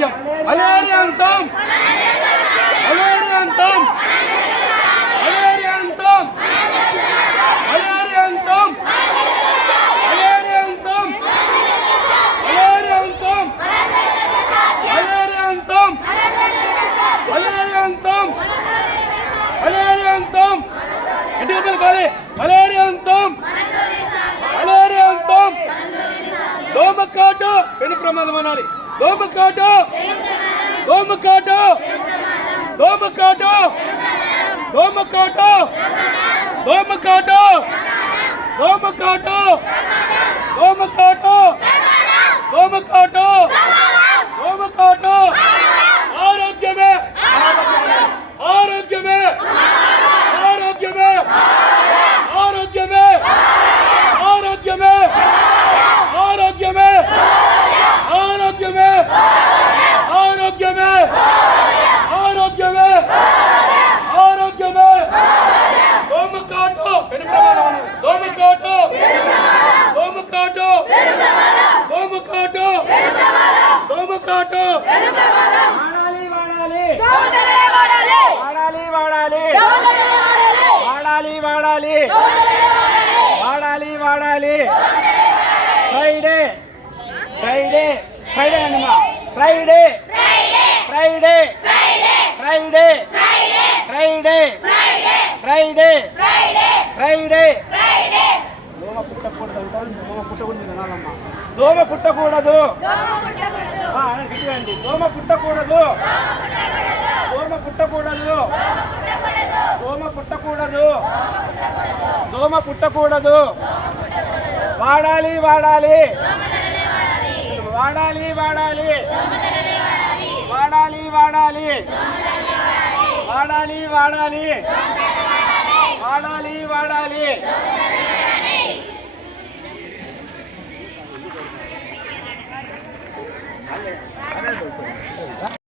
Malaria అంతం, malaria అంతం, malaria అంతం, మలేరియా అంతం, మలేరియా అంతం, మలేరియా అంతం, మలేరియా అంతం, మలేరియా అంతం, మలేరియా అంతం, ఇంటికి పిలకాలి. మలేరియా అంతం, మలేరియా అంతం, దోమకాటు పెను ప్రమాదం అనాలి. దోమకాటు, దోమకాటు, దోమకాటు, దోమకాటు, దోమకాటు, దోమకాటు, దోమకాటు, దోమకాటు, దోమకాటు. ఆరోగ్యమే, ఆరోగ్యమే, ఆరోగ్యమే, ఆరోగ్యమే, ఆరోగ్యమే, ఆరోగ్యమే, ఆరోగ్యమే, ఆరోగ్యమే, ఆరోగ్యమే, ఆరోగ్యమే. దోమకాటు, దోమకాటు, దోమకాటు, దోమకాటు, దోమకాటు. వాడాలి, వాడాలి, వాడాలి, వాడాలి, వాడాలి, వాడాలి, వాడాలి, వాడాలి. ఫ్రైడే, ఫ్రైడే, ఫ్రైడే అన్నమా, Friday, Friday, Friday, Friday, Friday, Friday. దోమ పుట్టకూడదు అంటారు. దోమ పుట్టకూడదు తినాలమ్మా. దోమ పుట్టకూడదు, అండి. దోమ పుట్టకూడదు, దోమ పుట్టకూడదు, దోమ పుట్టకూడదు, దోమ పుట్టకూడదు. వాడాలి, వాడాలి, వాడాలి, వాడాలి, వాడాలి, వాడాలి, వాడాలి, వాడాలి, వాడాలి, వాడాలి.